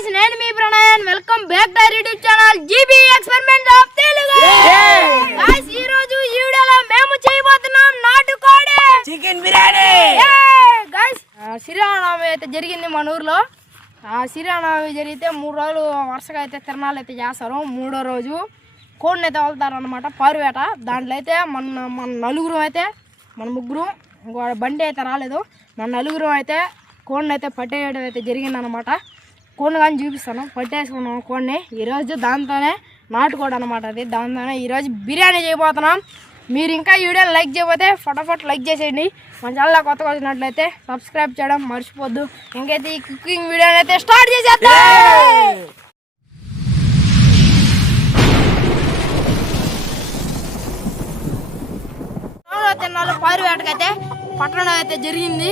guys, నేను మీ Pranayan welcome back to YouTube channel GB experiments of Telugu. guys ఈ రోజు ఈ వీడియోలో మేము చేయబోతున్నాం నాటుకోడి చికెన్ బిర్యానీ. guys శ్రీరామనవమి అయితే జరిగింది మన ఊర్లో. శ్రీరామనవమి జరిగితే 3 రోజులు వరుసగా అయితే తిరణాలు అయితే చేస్తారు. 3వ రోజు కోడిని అయితే వెళ్తారు అనమాట పారువేట. దాంట్లో అయితే మన నలుగురు అయితే మన ముగ్గురు ఇంకో బండి అయితే రాలేదు. మన నలుగురు అయితే కోడిని అయితే పట్టేయడం అయితే జరిగిందనమాట. కోడిని కానీ చూపిస్తాను, పట్టేసుకున్నాం కోడిని ఈరోజు. దాంతోనే నాటుకోడి అనమాట అది. దాంతోనే ఈరోజు బిర్యానీ చేయబోతున్నాం. మీరు ఇంకా ఈ వీడియోని లైక్ చేయకపోతే ఫటాఫట్ లైక్ చేసేయండి. మన ఛానల్ కొత్తగా వచ్చినట్లయితే సబ్స్క్రైబ్ చేయడం మర్చిపోద్దు. ఇంకైతే ఈ కుకింగ్ వీడియోని అయితే స్టార్ట్ చేసేద్దాం. తిన్నాళ్ళు పారువేటకైతే పట్టడం అయితే జరిగింది.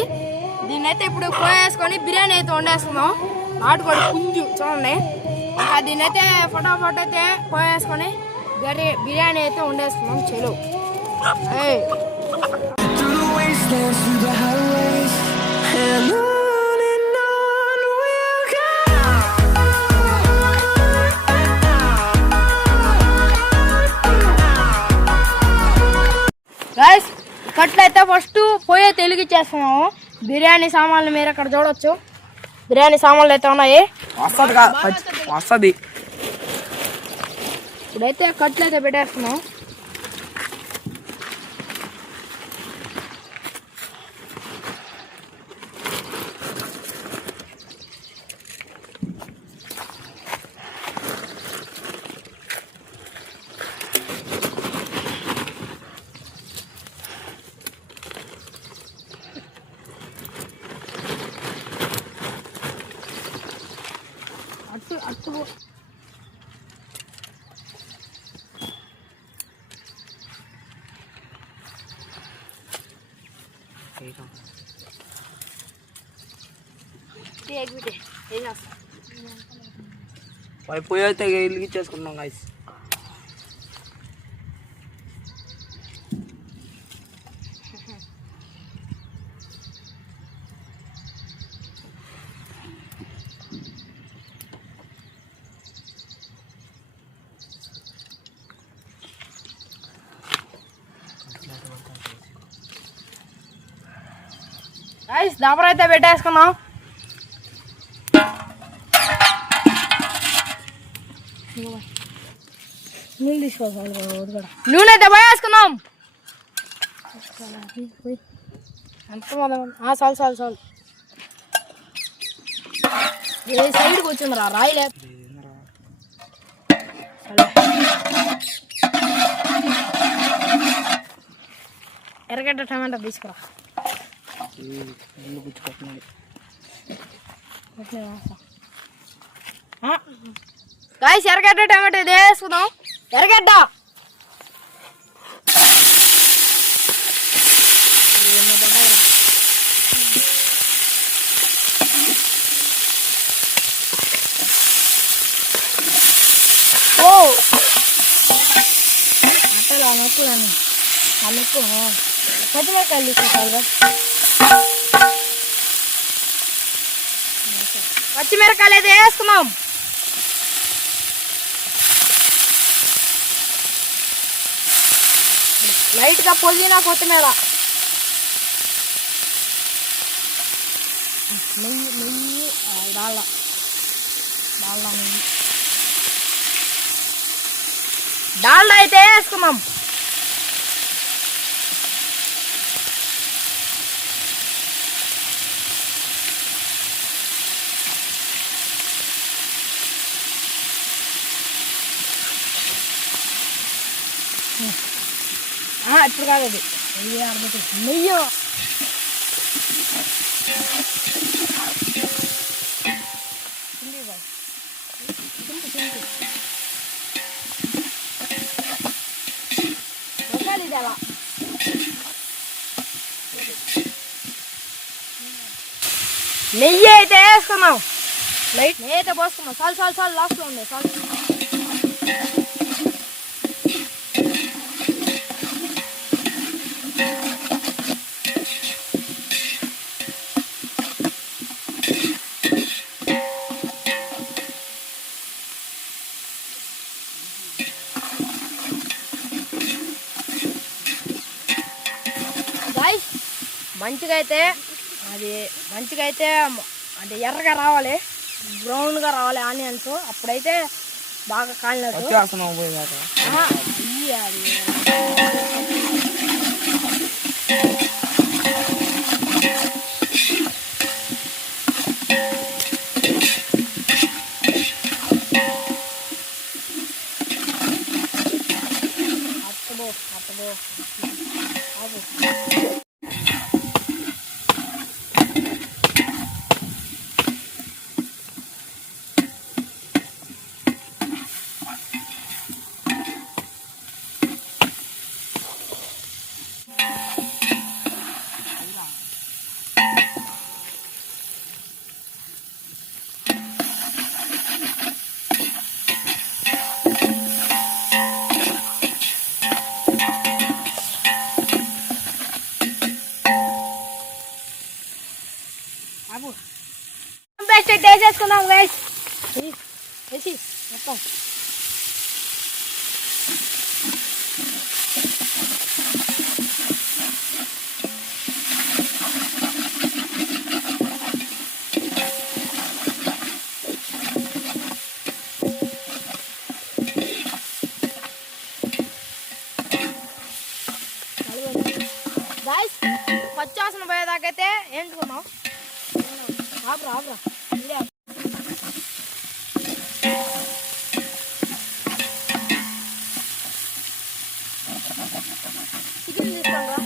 దీన్ని అయితే ఇప్పుడు కోయేసుకొని బిర్యానీ అయితే వండేసుకుందాం. నాటుకోడి పుంజు చూడండి. ఇంకా దీన్ని అయితే ఫటాఫట్ అయితే కోయేసుకొని బిర్యానీ అయితే వండేసుకుందాం. చెలు గైస్ కట్లయితే ఫస్ట్ పోయే తెలిగిచ్చేస్తున్నాము. బిర్యానీ సామాన్లు మీరు ఇక్కడ చూడవచ్చు. బిర్యానీ సామాన్లు అయితే ఉన్నాయి. వస్తుంది. ఇప్పుడైతే కట్లు అయితే పెట్టేస్తున్నాం. అట్టు పోయి అయితే వెలిగించేసుకున్నాం గైస్. గైస్ దబర అయితే పెట్టేసుకున్నాం. నీళ్ళు తీసుకోవాలి. నూనె అయితే పోయేసుకున్నాం. ఎంత చాలు ఏ సైడ్కి వచ్చింది రాయిలే. ఎర్రగడ్డ టమాటా తీసుకురా. గాయస్ ఎర్రగడ్డ టమాటా ఇది వేసుకుందాం. ఎర్రగడ్డ అట్టలా నొక్కుదాన్ని ఆ నొక్కు పచ్చిమిరకాయలు తీసుకోవాలి. పచ్చిమిరకాయలు అయితే వేసుకున్నాం. లైట్గా పుదీనా కొత్తిమీర నెయ్యి డాల్డా అయితే వేసుకున్నాం. ఇప్పుడు కాదు అది నెయ్యి ఇది అలా నెయ్యి అయితే వేసుకున్నాం. లైట్ నెయ్యి అయితే పోసుకున్నాం. చాలు లాస్ట్లో ఉంది. చాలు మంచిగా అయితే అంటే ఎర్రగా రావాలి, బ్రౌన్గా రావాలి ఆనియన్స్. అప్పుడైతే బాగా కాలినట్టు. వేసేసుకుందాం గైస్. వేసి మొత్తం గైస్ పచ్చాసన పోయేదాకైతే ఏంచుకున్నాం. ఆబ్రా చికెన్ తీసుకోండి.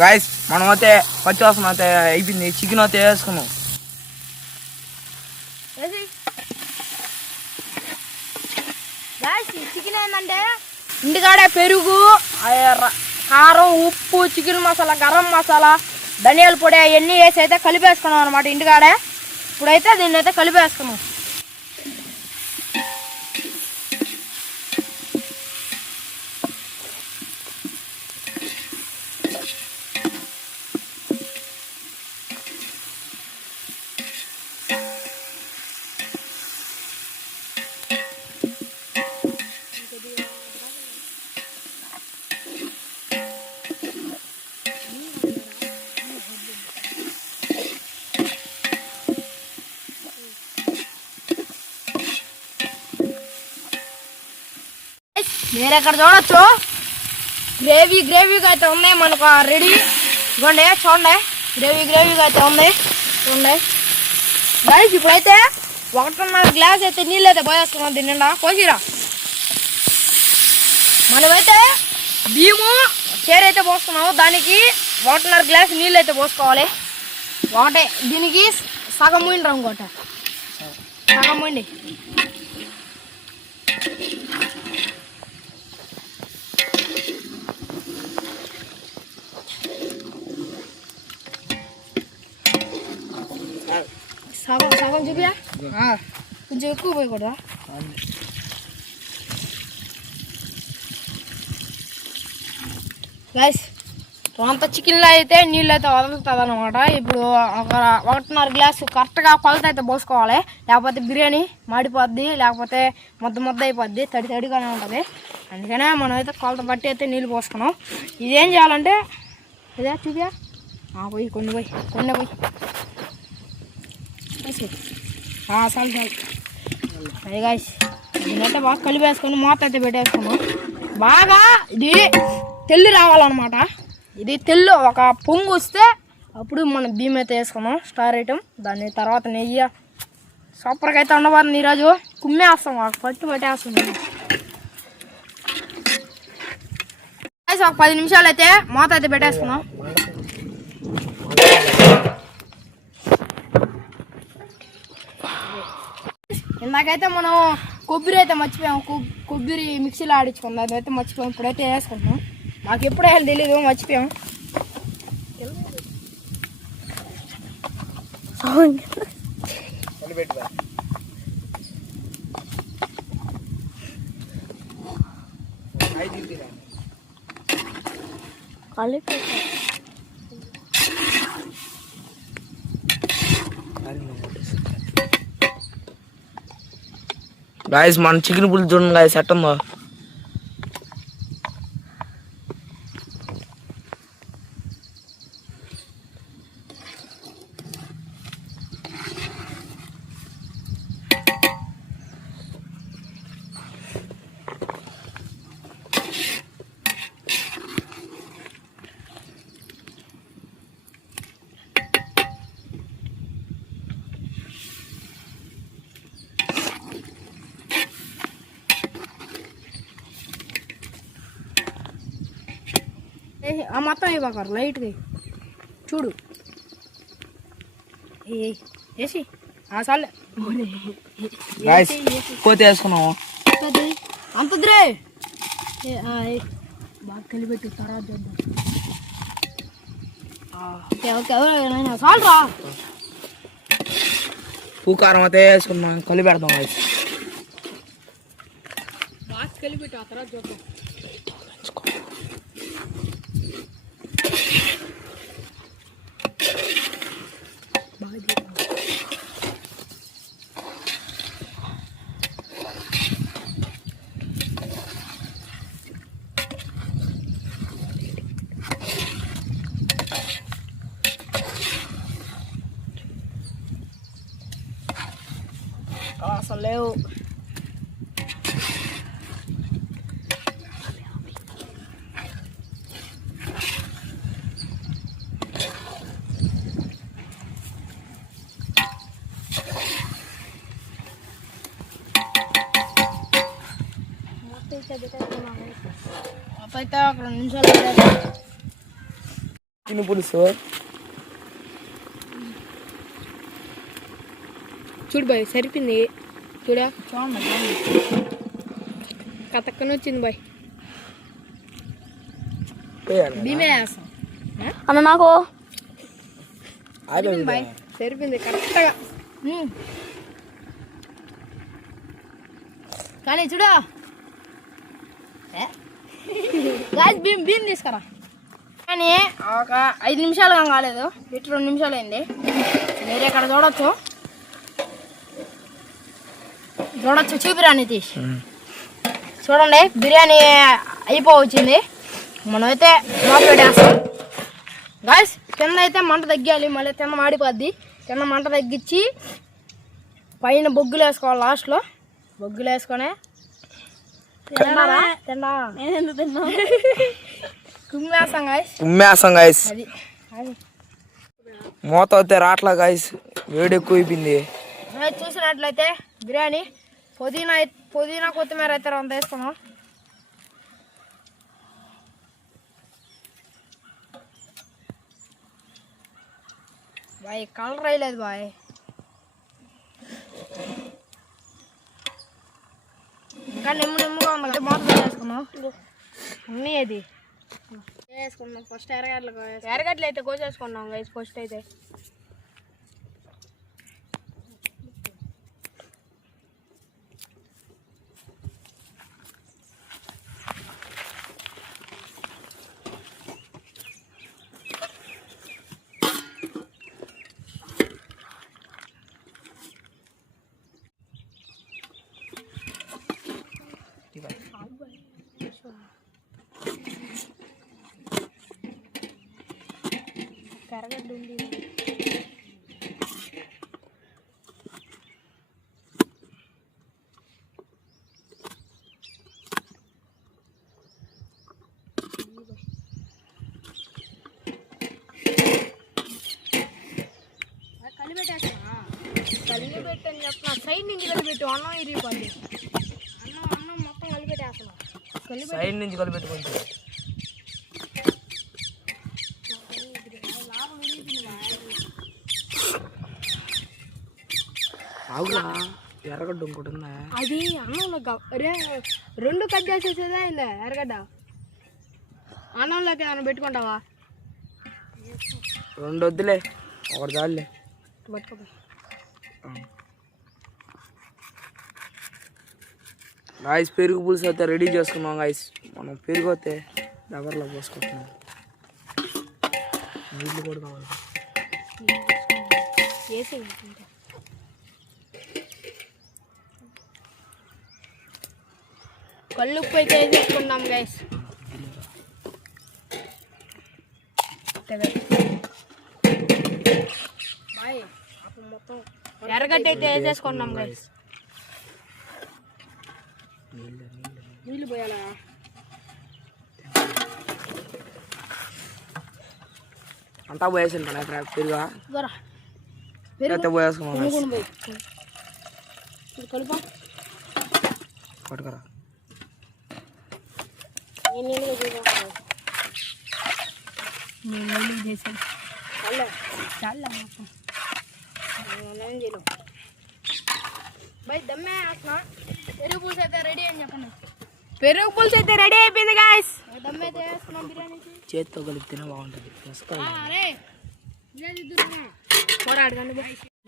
గాయస్ మనం అయితే పచ్చివాసన అయితే అయిపోయింది. చికెన్ అయితే వేసుకున్నాం. చికెన్ ఏంటంటే ఇంటికాడే పెరుగు, కారం, ఉప్పు, చికెన్ మసాలా, గరం మసాలా, ధనియాల పొడి అవన్నీ వేసి అయితే కలిపేసుకున్నాం అనమాట ఇంటికాడే. ఇప్పుడైతే దీన్ని అయితే కలిపేసుకున్నాం. మీరు ఎక్కడ చూడొచ్చు గ్రేవీగా అయితే ఉన్నాయి మనకు రెడీ. ఇవ్వండి చూడండి, గ్రేవీగా అయితే ఉంది చూడండి గైస్. ఇప్పుడైతే 1.5 గ్లాస్ అయితే నీళ్ళు అయితే పోయేస్తున్నాం. దీని నిండా పోసిరా. మనమైతే బియ్యము చేరైతే పోస్తున్నాము. దానికి 1.5 గ్లాస్ నీళ్ళు అయితే పోసుకోవాలి. ఒకటే దీనికి సగం పోయిండ్రు అనుకోట, సగం పోయింది. సగం చూపియా, కొంచెం ఎక్కువ పోయకూడదా? గైస్ అంత చికెన్లో అయితే నీళ్ళు అయితే వదులుతుంది అనమాట. ఇప్పుడు 1.5 గ్లాసు కరెక్ట్గా కొలత అయితే పోసుకోవాలి. లేకపోతే బిర్యానీ మాడిపోద్ది, లేకపోతే ముద్ద అయిపోద్ది, తడిగానే ఉంటుంది. అందుకనే మనం అయితే కొలత బట్టి అయితే నీళ్ళు పోసుకున్నాం. ఇదేం చేయాలంటే ఇదే చూపియా, కొన్ని పోయి చాలు అది గాయస్. దీనైతే బాగా కలిపేసుకొని మూత అయితే పెట్టేసుకున్నాం. బాగా ఇది తెల్లు రావాలన్నమాట. ఇది తెల్లు ఒక పొంగు వస్తే అప్పుడు మనం బియ్యం అయితే వేసుకున్నాం స్టార్ ఐటమ్. దాని తర్వాత నెయ్యి సూపర్గా అయితే ఉండబోతుంది. ఈరోజు కుమ్మేస్తాం, పట్టు పెట్టేస్తున్నాం. ఒక 10 నిమిషాలు అయితే మూత అయితే పెట్టేసుకున్నాం. ఇందాకైతే మనం కొబ్బరి అయితే మర్చిపోయాం. కొబ్బరి మిక్సీలో ఆడించుకుందాం. అదైతే మర్చిపోయాం. ఇప్పుడైతే వేసుకుంటున్నాం. మాకు ఎప్పుడు వేయాలి తెలీదు, మర్చిపోయాం. గాయస్ మన చికెన్ పులుసు చూడండి గాయస్ ఎట్టుందో. మొత్తం అయిపోకారు లైట్గా చూడు వేసి చాలే గాయస్ పోతే వేసుకున్నాము. అంతద్రే బాగా కలిపెట్టు తర్వాత చేద్దాం. ఓకే ఓకే చాలరా. ఉప్పు కారం అయితే వేసుకున్నాం, కలిపి పెడతాం గాయస్. బాగా కలిపెట్టు ఆ తర్వాత చూద్దాం. అసలు లేవు. అయితే ఒక 2 నిమిషాలు చిన్న పులుసు చూడు బాయ్ సరిపోయింది. చూడా చూడండి కతక్కని వచ్చింది బాయ్. భీమే వేస్తాం అన్న నాకు బాయ్ సరిపోయింది కరెక్ట్గా. కానీ చూడా భీమ్ భీమ్ తీసుకురా. కానీ ఒక 5 నిమిషాలు కాలేదు, ఇటు 2 నిమిషాలు అయింది. మీరు ఇక్కడ చూడొచ్చు చూపిరాని తీసి చూడండి. బిర్యానీ అయిపోవచ్చింది. మనమైతే లోపల పెట్టేస్తాం గాయస్. కింద అయితే మంట తగ్గాలి, మళ్ళీ కింద మాడిపోద్ది. కింద మంట తగ్గించి పైన బొగ్గులు వేసుకోవాలి. లాస్ట్లో బొగ్గులు వేసుకొని కుమ్మేస్తాం గాయస్. అది మూత అయితే రాట్లా గాయస్, వేడి ఎక్కువ అయిపోయింది. చూసినట్లయితే బిర్యానీ పుదీనా కొత్తిమీర అయితే అంత వేసుకున్నాం. బాయ్ కలర్ అయ్యలేదు బాయ్. ఇంకా నిమ్మగా ఉంది. మూత వేసుకున్నాం అన్నీ. అది వేసుకున్నాం ఫస్ట్ ఎర్రగడ్డలు అయితే కోసేసుకున్నాం గైస్. ఫస్ట్ అయితే ఎర్రగడ్డ ఉంది. కలిపెట్టని చెప్తున్నా. సైడ్ నుంచి కలిపెట్టు, అన్నం ఇరిగిపోద్ది. అన్నం మొత్తం కలిపెట్టేస్తున్నా. సైడ్ నుంచి కలిపెట్టుకుంటే ఎర్రగడ్డ ఇంకోటి ఉందా? అది అన్నంలో రెండు కట్ చేసేసేదే అయిందా ఎర్రగడ్డ. అన్నంలోకి ఏమైనా పెట్టుకుంటావా? 2 వద్దులే, ఒకటి చాలులే. గాయస్ పెరుగు పులుసు అయితే రెడీ చేసుకున్నాం గాయస్. మనం పెరుగు అయితే డబర్లో పోసుకుంటున్నాం. నీళ్ళు కూడా కావాలి. కల్లుప్పు అయితే వేసేసుకున్నాం గైస్. మొత్తం ఎర్రగడ్డ అయితే వేసేసుకున్నాం గైస్. నీళ్ళు పోయాలా? అంతా పోయేసింటా పెరుగా పెరుగు పోయేసుకున్నాం. కలుపా పట్టుకరా. నేను చేశాను చాలా బై దమ్మే వేస్తున్నా. పెరుగు పులుసు అయితే రెడీ అని చెప్పండి. పెరుగు పులుసు అయితే రెడీ అయిపోయింది గాయస్. దమ్మే అయితే వేస్తున్నాం బిర్యానీకి. చేతితో కలిపితేనే బాగుంటుంది.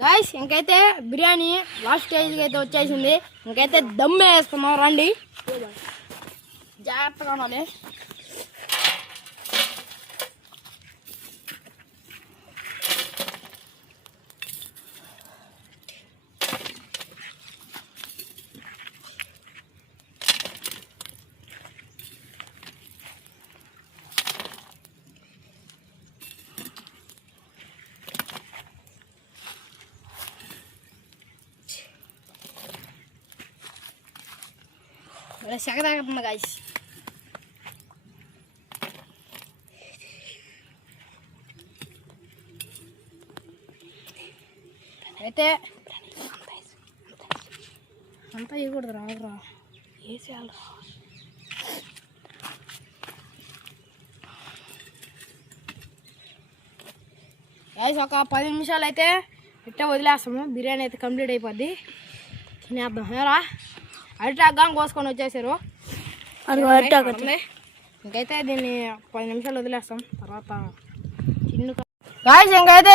గాయస్ ఇంకైతే బిర్యానీ లాస్ట్ స్టేజ్కి అయితే వచ్చేసింది. ఇంకైతే దమ్మే వేస్తున్నాం. రండి జాగ్రత్తగా ఉండాలి. సెగ తాగుతుంది గాయస్. అయితే అంతా ఇవ్వకూడదు రావురా వేసేయాలరా. గాయస్ ఒక 10 నిమిషాలు అయితే ఇట్టే వదిలేస్తాము. బిర్యానీ అయితే కంప్లీట్ అయిపోద్ది. తినేద్దాం ఏరా. అరిటాగా కోసుకొని వచ్చేసారు. ఇంకైతే దీన్ని 10 నిమిషాలు వదిలేస్తాం. తర్వాత చిన్న గాయస్ ఇంకైతే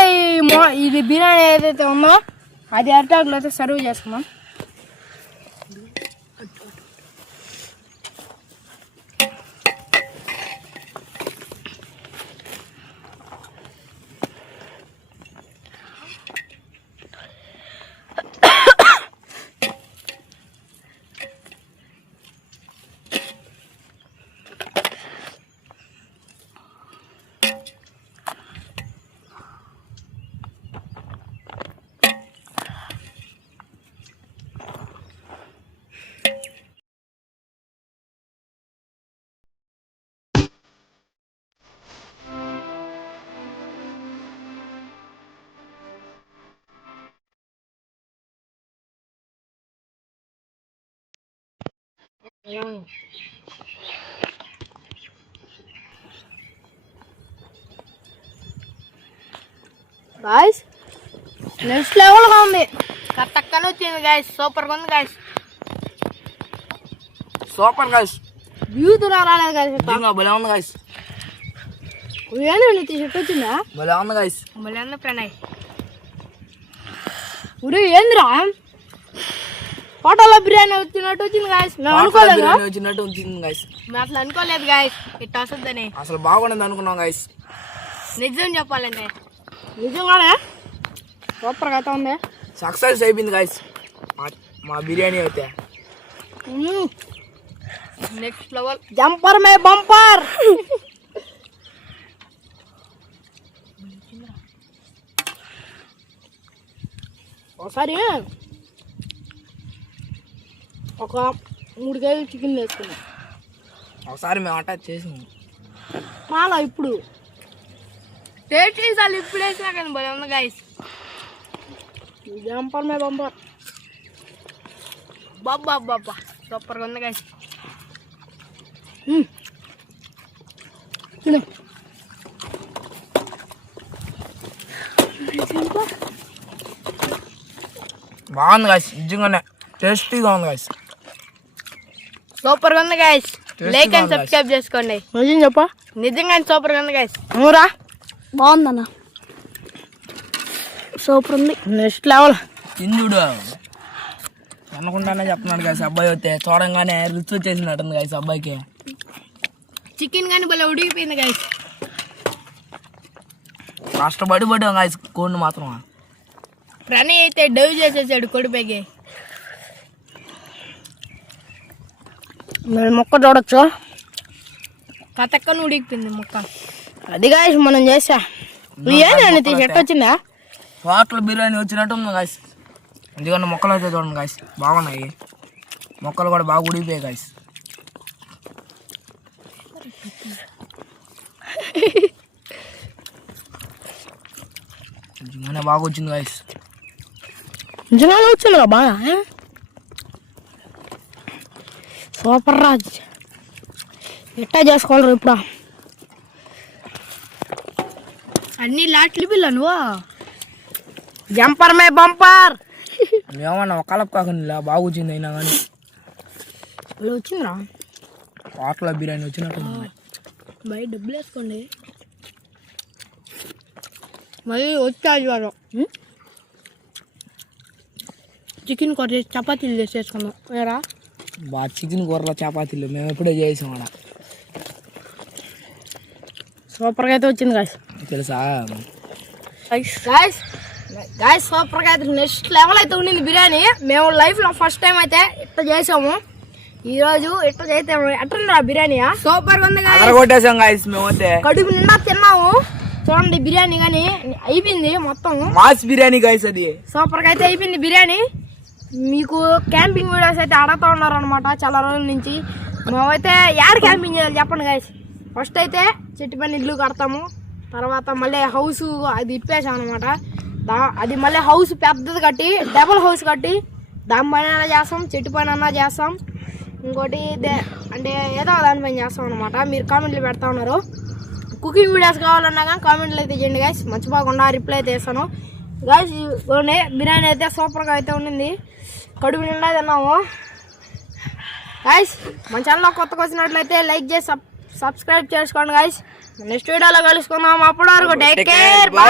ఇది బిర్యానీ ఏదైతే ఉందో అది అరిటాకులో అయితే సర్వ్ చేసుకున్నాం. గాయస్ నెక్స్ట్ లెవెల్గా ఉంది. కరెక్ట్గానే వచ్చింది గాయస్. సూపర్గా ఉంది గాయస్. Super guys. బ్యూత్ రాలేదు గాయస్. భలే ఉంది గాయస్. ఏంది చెట్టు వచ్చిందా? భలే ఉంది గాయస్. భలే ఉంది ప్రణయ్. ఉడి ఏందిరా హోటల్లో బిర్యానీ వచ్చినట్టు వచ్చింది గాయస్. మేము అనుకోలేదు. వచ్చినట్టు వచ్చింది గాయస్. మేము అసలు అనుకోలేదు గాయస్ ఇట్లా వస్తుందని. అసలు బాగుండదు అనుకున్నాం గాయస్. నిజం చెప్పాలంటే నిజంగానే సూపర్గా అయితే ఉంది. సక్సెస్ అయిపోయింది గాయస్ మా బిర్యానీ అయితే. నెక్స్ట్ లెవెల్ జంపర్ మే బంపర్. ఒకసారి ఒక 3 కేజీలు చికెన్ వేసుకున్నాం. ఒకసారి మేము అటాచ్ చేసాము మాలా. ఇప్పుడు టేస్ట్ చేసాలి. ఇప్పుడు వేసినా కానీ భలే ఉంది గాయస్. జంపర్ మే బంపర్. బాబా బాబా సూపర్గా ఉంది గాయస్. బాగుంది గాయస్. నిజంగానే టేస్టీగా ఉంది గాయస్. సూపర్గా ఉంది గాయస్. లైక్ అండ్ సబ్స్క్రైబ్ చేసుకోండి. నిజం చెప్పా నిజంగానే సూపర్గా ఉంది గాయస్. అవురా బాగుందన్న. సూపర్ ఉంది. Next level. తిందుడు అనుకుంటానే చెప్తున్నాడు గాయస్. అబ్బాయి వస్తే చూడంగానే రుచి వచ్చేసినట్టుంది గాయస్ అబ్బాయికి. చికెన్ కానీ భలే ఉడికిపోయింది గాయస్. కష్టపడి గాయస్ కోడిని మాత్రం. ప్రణయ్ అయితే డవ్ చేసేసాడు కొడిపైకి. మేము మొక్క చూడొచ్చు. కథక్కను ఉడికిపోయింది మొక్క. అది గాయస్ మనం చేసా. ఏంటి చెట్టు వచ్చిందా? హోటల్ బిర్యానీ వచ్చినట్టు ఉంది గాయస్. ఎందుకంటే మొక్కలు అయితే చూడండి గాయస్ బాగున్నాయి. మొక్కలు కూడా బాగా ఉడికిపోయాయి గాయస్. నిజంగానే బాగా వచ్చింది గాయస్. నిజంగానే వచ్చిందిరా బాగా. సూపర్ రాజ్ ఎట్టా చేసుకోవాలి ఇప్పుడు. అన్ని లాట్లు పిల్ల నువ్వు జంపర్ మే బంపర్ ఏమన్నా ఒక కలప కాకుండా బాగా వచ్చింది అయినా కానీ వచ్చిందిరా హోటల్లో బిర్యానీ వచ్చినట్టు బయట డబ్బులు వేసుకోండి మళ్ళీ వచ్చి వారం చికెన్ కర్రీ చపాతీలు చేసేసుకున్నాం వేరా బాగా చికెన్ కూరలో చపాతీలు మేము ఎప్పుడే చేసాం అక్కడ సూపర్గా అయితే వచ్చింది గాయస్ తెలుసా గాయస్ గాయస్ సూపర్గా అయితే నెక్స్ట్ లెవెల్ అయితే ఉండింది బిర్యానీ మేము లైఫ్లో ఫస్ట్ టైం అయితే ఇట్లా చేసాము ఈరోజు ఇట్లా చేస్తే ఎట్లా బిర్యానీ సూపర్గా ఉంది కొట్టేసాం గాయస్ మేమైతే కడుపు నిండా తిన్నాము చూడండి బిర్యానీ కానీ అయిపోయింది మొత్తం మాస్ బిర్యానీ గాయస్ అది సూపర్గా అయితే అయిపోయింది బిర్యానీ మీకు క్యాంపింగ్ వీడియోస్ అయితే అడుగుతూ ఉన్నారు అనమాట చాలా రోజుల నుంచి మేమైతే యాడ్ క్యాంపింగ్ చేయాలి చెప్పండి గాయస్ ఫస్ట్ అయితే చెట్టు పైన ఇల్లు కడతాము తర్వాత మళ్ళీ హౌస్ అది ఇప్పేసాం అనమాట అది మళ్ళీ హౌస్ పెద్దది కట్టి డబుల్ హౌస్ కట్టి దాని పైన చేస్తాం చెట్టు పైన చేస్తాం ఇంకోటి అంటే ఏదో దానిపైన చేస్తాం అనమాట మీరు కామెంట్లు పెడతా ఉన్నారు కుకింగ్ వీడియోస్ కావాలన్నా కానీ కామెంట్లు అయితే చేయండి గైస్ మర్చిపోకుండా రిప్లై అయితే చేస్తాను గైస్ బిర్యానీ అయితే సూపర్గా అయితే ఉండింది కడుపు నిండా తిన్నాము గైస్ మన ఛానల్లో కొత్తగా వచ్చినట్లయితే లైక్ చేసి సబ్స్క్రైబ్ చేసుకోండి గైస్ నెక్స్ట్ వీడియోలో కలుసుకుందాం అప్పటి వరకు టేక్ కేర్ బై.